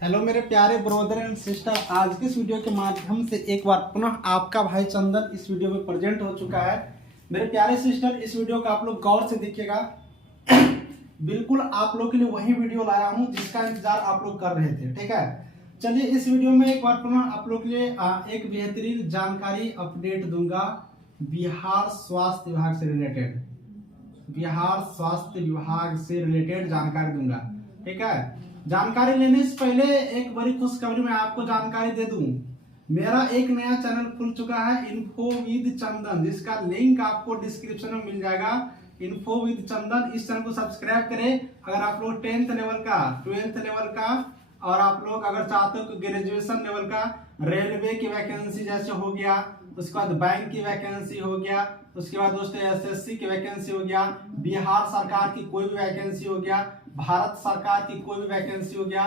Hello मेरे प्यारे brother and sister, आज के इस वीडियो के माध्यम से एक बार पुनः आपका भाई चंदन इस वीडियो में प्रेजेंट हो चुका है। मेरे प्यारे सिस्टर, इस वीडियो को आप लोग गौर से देखिएगा। बिल्कुल आप लोग के लिए वही वीडियो लाया हूं जिसका इंतजार आप लोग कर रहे थे। ठीक है, चलिए इस वीडियो में एक बार पुनः आप लोग के लिए एक बेहतरीन जानकारी अपडेट दूंगा बिहार स्वास्थ्य विभाग से रिलेटेड। बिहार स्वास्थ्य विभाग से रिलेटेड जानकारी दूंगा। ठीक है, जानकारी लेने से पहले एक बड़ी खुशखबरी मैं आपको जानकारी दे दूं। मेरा एक नया चैनल खुल चुका है, इन्फो विद चंदन, जिसका लिंक आपको डिस्क्रिप्शन में मिल जाएगा। इन्फो विद चंदन, इस चैनल को सब्सक्राइब करें। अगर आप लोग 10th लेवल का, 12th लेवल का और आप लोग अगर चाहते हो कि ग्रेजुएशन लेवल का रेलवे की वैकेंसी जैसे हो गया, उसके बाद बैंक की वैकेंसी हो गया, उसके बाद दोस्तों एसएससी की वैकेंसी हो गया, बिहार सरकार की कोई भी वैकेंसी हो गया, भारत सरकार की कोई भी वैकेंसी हो गया,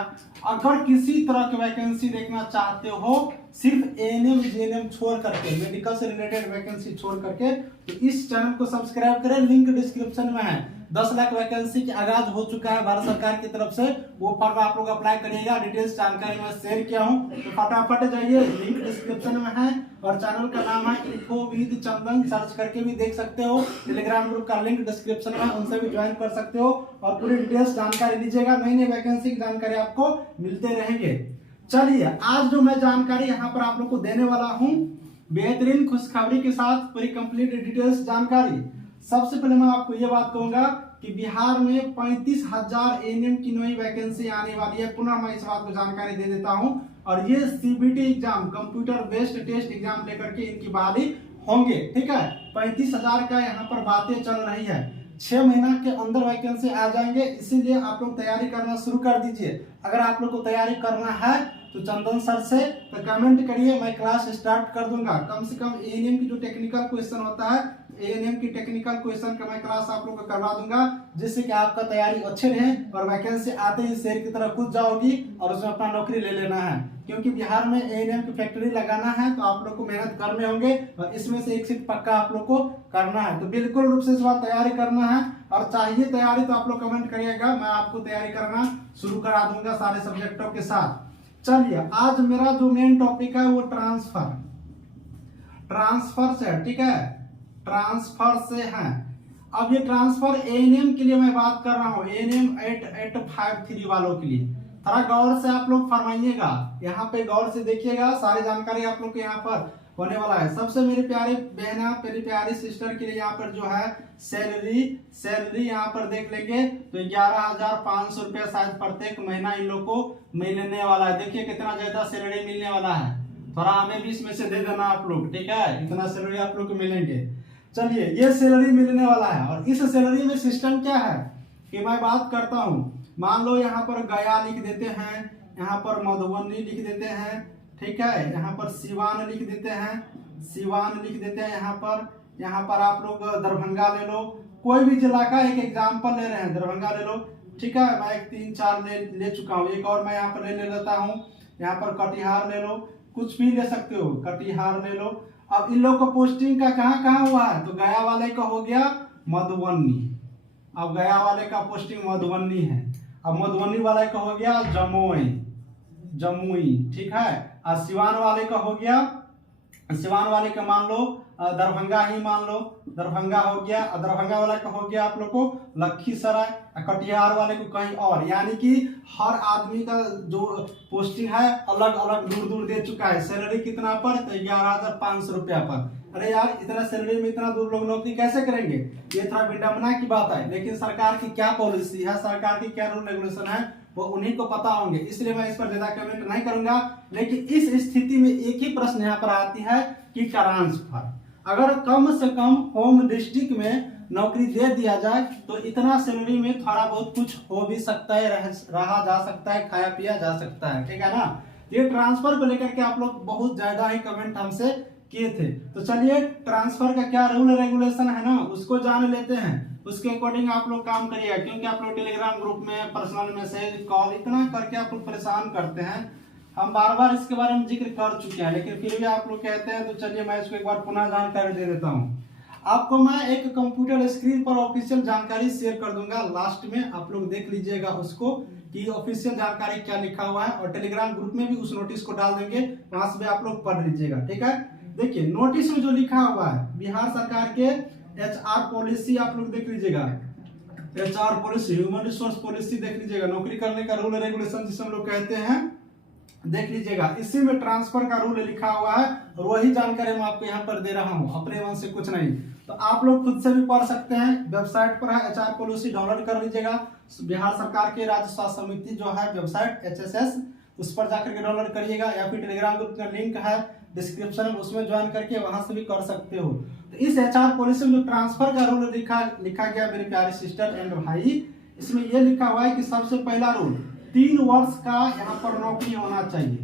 अगर किसी तरह की वैकेंसी देखना चाहते हो सिर्फ एएनएम जीएनएम छोड़ करके, मेडिकल से रिलेटेड वैकेंसी छोड़ करके, तो इस चैनल को सब्सक्राइब करें। लिंक डिस्क्रिप्शन में है। 10 लाख वैकेंसी की आगाज हो चुका है भारत सरकार की तरफ से, वो फॉर्म आप लोग अप्लाई करिएगा। डिटेल्स जानकारी मैं शेयर किया हूं, तो फटाफट जाइए, लिंक डिस्क्रिप्शन में है और चैनल का नाम है इन्फो विद चंदन। सर्च करके भी देख सकते हो। टेलीग्राम ग्रुप का लिंक डिस्क्रिप्शन में है, उनसे भी ज्वाइन कर सकते हो और पूरी डिटेल्स जानकारी लीजिएगा। नई नई वैकेंसी की जानकारी आपको मिलते रहेंगे। चलिए, आज जो मैं जानकारी यहाँ पर आप लोग को देने वाला हूँ, बेहतरीन खुशखबरी के साथ पूरी कंप्लीट डिटेल्स जानकारी। सबसे पहले मैं आपको ये बात कहूंगा कि बिहार में 35,000 एएनएम की नई वैकेंसी आने वाली है। पुनः मैं इस बात को जानकारी दे देता हूं, और ये CBT exam, computer based test exam लेकर के इनकी बहाली होंगे। ठीक है, 35,000 का यहाँ पर बातें चल रही है। 6 महीना के अंदर वैकेंसी आ जाएंगे, इसीलिए आप लोग तैयारी करना शुरू कर दीजिए। अगर आप लोग को तैयारी करना है तो चंदन सर से तो कमेंट करिए, मैं क्लास स्टार्ट कर दूंगा। कम से कम एएनएम की जो टेक्निकल क्वेश्चन होता है, एएनएम की टेक्निकल क्वेश्चन का मैं क्लास आप लोग को करवा दूंगा, जिससे कि आपका तैयारी अच्छे रहे और वैकेंसी आते ही शेर की तरह कूद जाओगी और उसमें अपना नौकरी ले लेना है। क्योंकि बिहार में एएनएम की फैक्ट्री लगाना है, तो आप लोग को मेहनत करने होंगे और इसमें से एक सीट पक्का आप लोग को करना है। तो बिल्कुल रूप से इस बार तैयारी करना है, और चाहिए तैयारी तो आप लोग कमेंट करिएगा, मैं आपको तैयारी करना शुरू करा दूंगा सारे सब्जेक्टों के साथ। चलिए, आज मेरा जो मेन टॉपिक है वो ट्रांसफर से है। ठीक है, ट्रांसफर से है। अब ये ट्रांसफर एएनएम के लिए मैं बात कर रहा हूँ, एएनएम 8853 वालों के लिए। थोड़ा गौर से आप लोग फरमाइएगा, यहाँ पे गौर से देखिएगा, सारी जानकारी आप लोग के यहाँ पर होने वाला है। सबसे मेरे प्यारे बहना, मेरी प्यारी सिस्टर के लिए यहाँ पर जो है सैलरी यहाँ पर देख लेंगे तो 11,500 रुपया शायद प्रत्येक महीना इन लोग को मिलने वाला है। देखिए कितना ज्यादा सैलरी मिलने वाला है, थोड़ा हमें भी इसमें से दे देना आप लोग। ठीक है, इतना सैलरी आप लोग को मिलेंगे। चलिए, ये सैलरी मिलने वाला है, और इस सैलरी में सिस्टम क्या है कि मैं बात करता हूँ। मान लो यहाँ पर गया लिख देते हैं, यहाँ पर मधुबनी लिख देते हैं, ठीक है, यहाँ पर सिवान लिख देते हैं, सिवान लिख देते हैं, यहाँ पर आप लोग दरभंगा ले लो, कोई भी जिला का एक एग्जाम्पल ले रहे हैं, दरभंगा ले लो। ठीक है, मैं एक 3-4 ले चुका हूँ, एक और मैं यहाँ पर ले लेता हूँ। यहाँ पर कटिहार ले लो, कुछ भी ले सकते हो, कटिहार ले लो। अब इन लोग को पोस्टिंग का कहाँ हुआ है, तो गया वाले का हो गया मधुबनी। अब गया वाले का पोस्टिंग मधुबनी है। अब मधुबनी वाले का हो गया जमुई। ठीक है, और सिवान वाले का हो गया, सिवान वाले का मान लो दरभंगा ही मान लो, दरभंगा हो गया। दरभंगा वाला का हो गया आप लोग को लखीसराय, कटिहार वाले को कहीं और। यानी कि हर आदमी का जो पोस्टिंग है अलग अलग दूर दूर दे चुका है। सैलरी कितना पर, तो 11,500 रुपया पर। अरे यार, इतना सैलरी में इतना दूर लोग नौकरी कैसे करेंगे, ये थोड़ा विडंबना की बात है। लेकिन सरकार की क्या पॉलिसी है, सरकार की क्या रूल रेगुलेशन है, वो उन्हीं को पता होंगे, इसलिए मैं इस पर ज्यादा कमेंट नहीं करूंगा। लेकिन इस स्थिति में एक ही प्रश्न यहाँ पर आती है कि ट्रांसफर अगर कम से कम होम डिस्ट्रिक्ट में नौकरी दे दिया जाए तो इतना सैलरी में थोड़ा बहुत कुछ हो भी सकता है, रहा जा सकता है, खाया पिया जा सकता है। ठीक है ना, ये ट्रांसफर को लेकर के आप लोग बहुत ज्यादा ही कमेंट हमसे किए थे। तो चलिए, ट्रांसफर का क्या रूल रेगुलेशन है ना, उसको जान लेते हैं। उसके अकॉर्डिंग आप लोग काम करिए, क्योंकि आप लोग टेलीग्राम ग्रुप में पर्सनल मैसेज कॉल इतना करके आप लोग परेशान करते हैं। हम बार बार इसके बारे में जिक्र कर चुके हैं, लेकिन फिर भी आप लोग कहते हैं, तो चलिए मैं इसको एक बार पुनः जानकारी दे देता हूँ। आपको मैं एक कंप्यूटर स्क्रीन पर ऑफिशियल जानकारी शेयर कर दूंगा, लास्ट में आप लोग देख लीजिएगा उसको कि ऑफिशियल जानकारी क्या लिखा हुआ है, और टेलीग्राम ग्रुप में भी उस नोटिस को डाल देंगे, वहां से भी आप लोग पढ़ लीजिएगा। ठीक है, देखिए नोटिस में जो लिखा हुआ है बिहार सरकार के HR पॉलिसी आप लोग देख लीजिएगा, HR policy, human resource policy देख लीजिएगा, नौकरी करने का रूल रेगुलेशन जिसे हम लोग कहते हैं देख लीजिएगा। इसी में ट्रांसफर का रूल लिखा हुआ है, और वही जानकारी मैं आपको यहाँ पर दे रहा हूँ, अपने मन से कुछ नहीं। तो आप लोग खुद से भी पढ़ सकते हैं, वेबसाइट पर है HR पॉलिसी, डाउनलोड कर लीजिएगा। बिहार सरकार के राज्य स्वास्थ्य समिति जो है वेबसाइट HSS, उस पर जाकर के डाउनलोड करिएगा, या फिर टेलीग्राम ग्रुप का लिंक है डिस्क्रिप्शन में, उसमें ज्वाइन करके वहां से भी कर सकते हो। तो इस HR पॉलिसी में जो ट्रांसफर का रूल लिखा गया मेरे प्यारे सिस्टर एंड भाई, इसमें यह लिखा हुआ है कि सबसे पहला रूल 3 वर्ष का यहाँ पर नौकरी होना चाहिए,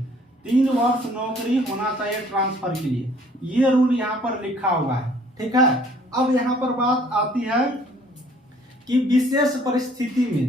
3 वर्ष नौकरी होना चाहिए ट्रांसफर के लिए, ये रूल यहाँ पर लिखा हुआ है। ठीक है, अब यहाँ पर बात आती है कि विशेष परिस्थिति में,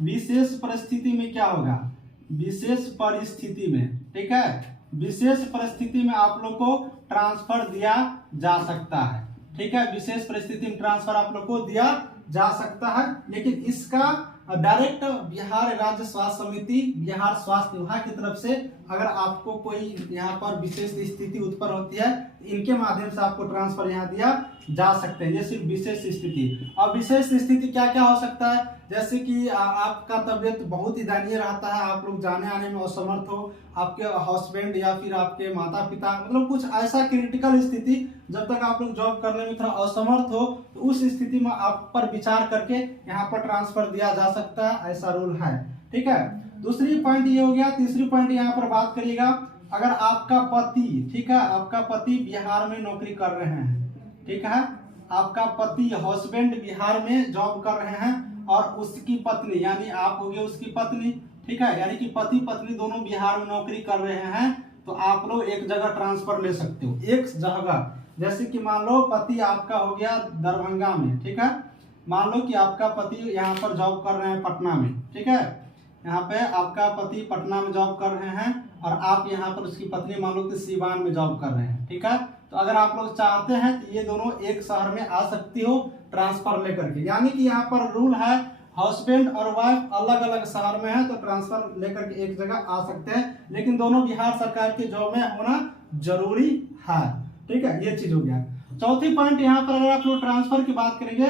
विशेष परिस्थिति में क्या होगा, विशेष परिस्थिति में, ठीक है, विशेष परिस्थिति में आप लोग को ट्रांसफर दिया जा सकता है। ठीक है, विशेष परिस्थिति में ट्रांसफर आप लोग को दिया जा सकता है, लेकिन इसका डायरेक्ट बिहार राज्य स्वास्थ्य समिति, बिहार स्वास्थ्य विभाग की तरफ से अगर आपको कोई यहाँ पर विशेष स्थिति उत्पन्न होती है, इनके माध्यम से आपको ट्रांसफर यहाँ दिया जा सकते हैं। ये सिर्फ विशेष स्थिति। अब विशेष स्थिति क्या क्या हो सकता है, जैसे कि आपका तबियत बहुत ही दयनीय रहता है, आप लोग जाने आने में असमर्थ हो, आपके हस्बैंड या फिर आपके माता पिता, मतलब कुछ ऐसा क्रिटिकल स्थिति, जब तक आप लोग जॉब करने में थोड़ा असमर्थ हो, तो उस स्थिति में आप पर विचार करके यहाँ पर ट्रांसफर दिया जा सकता है, ऐसा रूल है। ठीक है, दूसरी पॉइंट ये हो गया। तीसरी पॉइंट यहाँ पर बात करिएगा, अगर आपका पति, ठीक है, आपका पति बिहार में नौकरी कर रहे हैं, ठीक है, आपका पति हस्बैंड बिहार में जॉब कर रहे हैं, और उसकी पत्नी यानी आप हो गए उसकी पत्नी, ठीक है, यानी कि पति पत्नी दोनों बिहार में नौकरी कर रहे हैं, तो आप लोग एक जगह ट्रांसफर ले सकते हो, एक जगह। जैसे कि मान लो पति आपका हो गया दरभंगा में, ठीक है, मान लो कि आपका पति यहाँ पर जॉब कर रहे हैं पटना में, ठीक है, यहाँ पे आपका पति पटना में जॉब कर रहे हैं, और आप यहाँ पर उसकी पत्नी मान लो कि सीवान में जॉब कर रहे हैं। ठीक है, तो अगर आप लोग चाहते हैं तो ये दोनों एक शहर में आ सकती हो ट्रांसफर लेकर के, यानी कि यहाँ पर रूल है हस्बैंड और वाइफ अलग अलग शहर में है तो ट्रांसफर लेकर के एक जगह आ सकते हैं, लेकिन दोनों बिहार सरकार के जॉब में होना जरूरी है। ठीक है, ये चीज हो गया। चौथी पॉइंट यहाँ पर अगर आप लोग ट्रांसफर की बात करेंगे,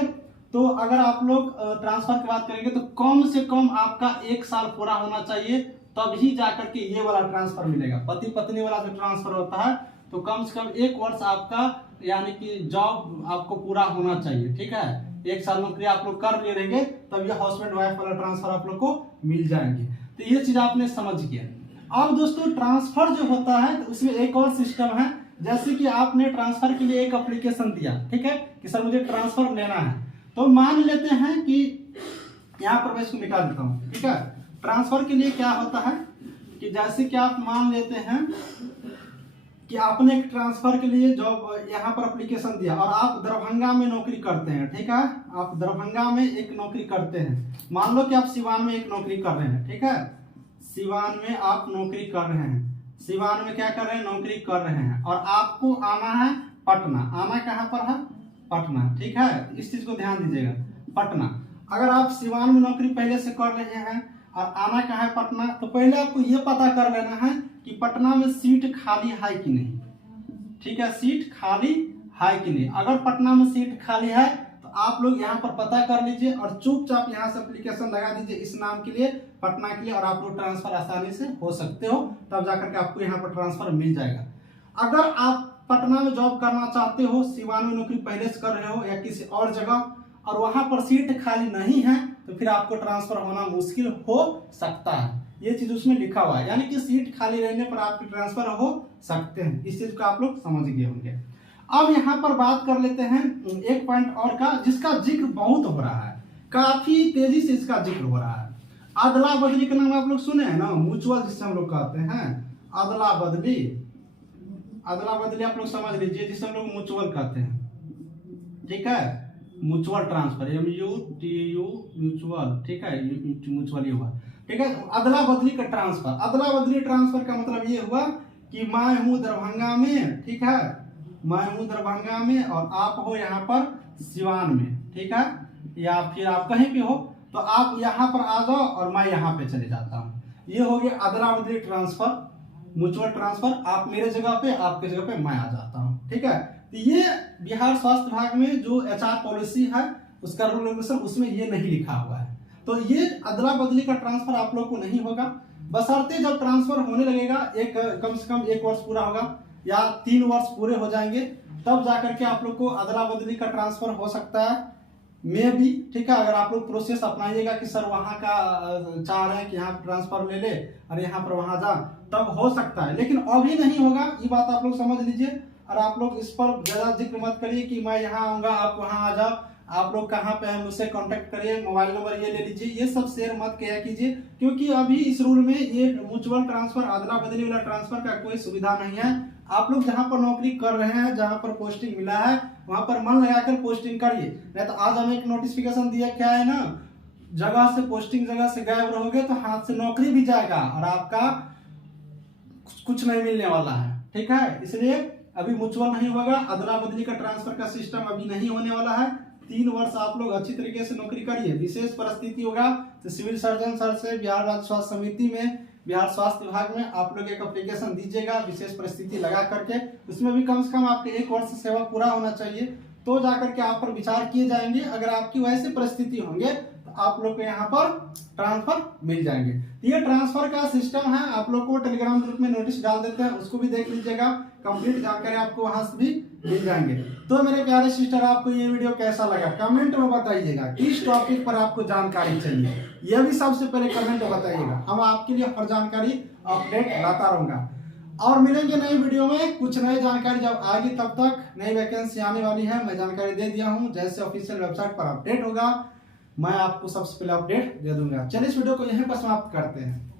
तो अगर आप लोग ट्रांसफर की बात करेंगे तो कम से कम आपका 1 साल पूरा होना चाहिए, तभी जाकर के ये वाला ट्रांसफर मिलेगा। पति पत्नी वाला जो ट्रांसफर होता है तो कम से कम 1 वर्ष आपका यानी कि जॉब आपको पूरा होना चाहिए। ठीक है, 1 साल नौकरी आप लोग कर ले रहेंगे, तब ये हस्बैंड वाइफ वाला ट्रांसफर आप लोग को मिल जाएंगे। तो ये चीज आपने समझ गया। अब दोस्तों ट्रांसफर जो होता है तो उसमें एक और सिस्टम है, जैसे कि आपने ट्रांसफर के लिए एक एप्लीकेशन दिया, ठीक है, कि सर मुझे ट्रांसफर लेना है, तो मान लेते हैं कि यहाँ पर मैं इसको निकाल देता हूँ। ठीक है, ट्रांसफर के लिए क्या होता है कि जैसे कि आप मान लेते हैं कि आपने एक ट्रांसफर के लिए जॉब यहाँ पर एप्लीकेशन दिया, और आप दरभंगा में नौकरी करते हैं। ठीक है, आप दरभंगा में एक नौकरी करते हैं, मान लो कि आप सिवान में एक नौकरी कर रहे हैं। ठीक है, सिवान में आप नौकरी कर रहे हैं, सिवान में क्या कर रहे हैं, नौकरी कर रहे हैं, और आपको आना है पटना। आना कहाँ पर है, पटना। ठीक है, इस चीज को ध्यान दीजिएगा, पटना। अगर आप सिवान में नौकरी पहले से कर रहे हैं और आना कहाँ है, पटना, तो पहले आपको ये पता कर लेना है कि पटना में सीट खाली है कि नहीं। ठीक है, सीट खाली है कि नहीं। अगर पटना में सीट खाली है तो आप लोग यहाँ पर पता कर लीजिए और चुपचाप यहाँ से एप्लीकेशन लगा दीजिए इस नाम के लिए, पटना के लिए, और आप लोग ट्रांसफर आसानी से हो सकते हो, तब जाकर के आपको यहाँ पर ट्रांसफर मिल जाएगा। अगर आप पटना में जॉब करना चाहते हो, सिवान में नौकरी पहले से कर रहे हो या किसी और जगह, और वहां पर सीट खाली नहीं है, तो फिर आपको ट्रांसफर होना मुश्किल हो सकता है। ये चीज उसमें लिखा हुआ है, यानी कि सीट खाली रहने पर आपके ट्रांसफर हो सकते हैं। इस चीज को आप लोग समझ गए होंगे। अब यहाँ पर बात कर लेते हैं एक पॉइंट और का, जिसका जिक्र बहुत हो रहा है, काफी तेजी से इसका जिक्र हो रहा है। अदला बदली का नाम आप लोग सुने हैं ना, म्यूचुअल जिसे हम लोग कहते हैं, अदला बदली। अदला बदली आप लोग समझ लीजिए, जिसे हम लोग म्यूचुअल कहते हैं। ठीक है, म्यूचुअल ट्रांसफर, MUTU म्यूचुअल। ठीक है, म्यूचुअल ही हुआ। ठीक है, अदला बदली का ट्रांसफर। अदला बदली ट्रांसफर का मतलब ये हुआ कि मैं हूं दरभंगा में, ठीक है, मैं हूं दरभंगा में और आप हो यहाँ पर सिवान में, ठीक है, या फिर आप कहीं भी हो, तो आप यहाँ पर आ जाओ और मैं यहाँ पे चले जाता हूँ। ये हो गया अदला बदली ट्रांसफर, म्यूचुअल ट्रांसफर। आप मेरे जगह पे, आपके जगह पे मैं आ जाता हूँ, ठीक है। तो ये बिहार स्वास्थ्य विभाग में जो HR पॉलिसी है उसका रूल रेगुलेशन, उसमें ये नहीं लिखा हुआ है। तो ये अदला बदली का ट्रांसफर आप लोग को नहीं होगा, बशर्ते जब ट्रांसफर होने लगेगा एक कम से कम 1 वर्ष पूरा होगा या 3 वर्ष पूरे हो जाएंगे, तब जाकर के आप लोग को अदला बदली का ट्रांसफर हो सकता है, में भी, ठीक है। अगर आप लोग प्रोसेस अपनाइएगा कि सर वहां का चाह रहे हैं कि यहाँ ट्रांसफर ले ले और यहाँ पर वहां जा, तब हो सकता है, लेकिन अभी नहीं होगा, ये बात आप लोग समझ लीजिए। और आप लोग इस पर ज्यादा जिक्र मत करिए कि मैं यहाँ आऊंगा आप वहां आ जाओ, आप लोग कहाँ पे हैं मुझसे कांटेक्ट करिए, मोबाइल नंबर ये ले लीजिए, ये सब शेयर मत किया कीजिए, क्योंकि अभी इस रूल में ये म्यूचुअल ट्रांसफर, अदला बदली वाला ट्रांसफर का कोई सुविधा नहीं है। आप लोग जहां पर नौकरी कर रहे हैं, जहां पर पोस्टिंग मिला है, वहां पर मन लगाकर पोस्टिंग करिए। नहीं तो आज हमें एक नोटिफिकेशन दिया, क्या है ना, जगह से पोस्टिंग जगह से गायब रहोगे तो हाथ से नौकरी भी जाएगा और आपका कुछ नहीं मिलने वाला है, ठीक है। इसलिए अभी म्यूचुअल नहीं होगा, अदला बदली का ट्रांसफर का सिस्टम अभी नहीं होने वाला है। 3 वर्ष आप लोग अच्छी तरीके से नौकरी करिए। विशेष परिस्थिति होगा तो सिविल सर्जन सर से बिहार राज्य स्वास्थ्य समिति में, बिहार स्वास्थ्य विभाग में आप लोग एक एप्लीकेशन दीजिएगा विशेष परिस्थिति लगा करके, उसमें भी कम से कम आपके 1 वर्ष सेवा पूरा होना चाहिए, तो जाकर के आप पर विचार किए जाएंगे। अगर आपकी वैसी परिस्थिति होंगे तो आप लोग को यहाँ पर ट्रांसफर मिल जाएंगे। ये ट्रांसफर का सिस्टम है, आप लोग को टेलीग्राम ग्रुप में नोटिस डाल देते हैं, उसको भी देख लीजिएगा, कंप्लीट जानकारी आपको वहां से भी मिल जाएंगे। तो मेरे प्यारे सिस्टर, आपको ये वीडियो कैसा लगा कमेंट में बताइएगा, किस टॉपिक पर आपको जानकारी चाहिए, यह भी सबसे पहले कमेंट में बताइएगा। हम आपके लिए हर जानकारी अपडेट लाता रहूंगा और मिलेंगे नई वीडियो में कुछ नई जानकारी जब आएगी, तब तक नई वैकेंसी आने वाली है, मैं जानकारी दे दिया हूं। जैसे ऑफिशियल वेबसाइट पर अपडेट होगा मैं आपको सबसे पहले अपडेट दे दूंगा। चलिए इस वीडियो को यहीं पर समाप्त करते हैं।